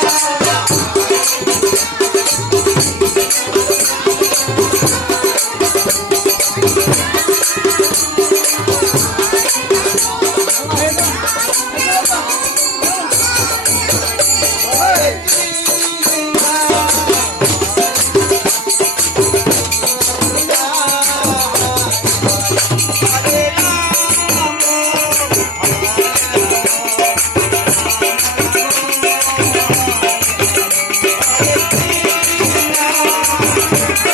Thank you. Thank you.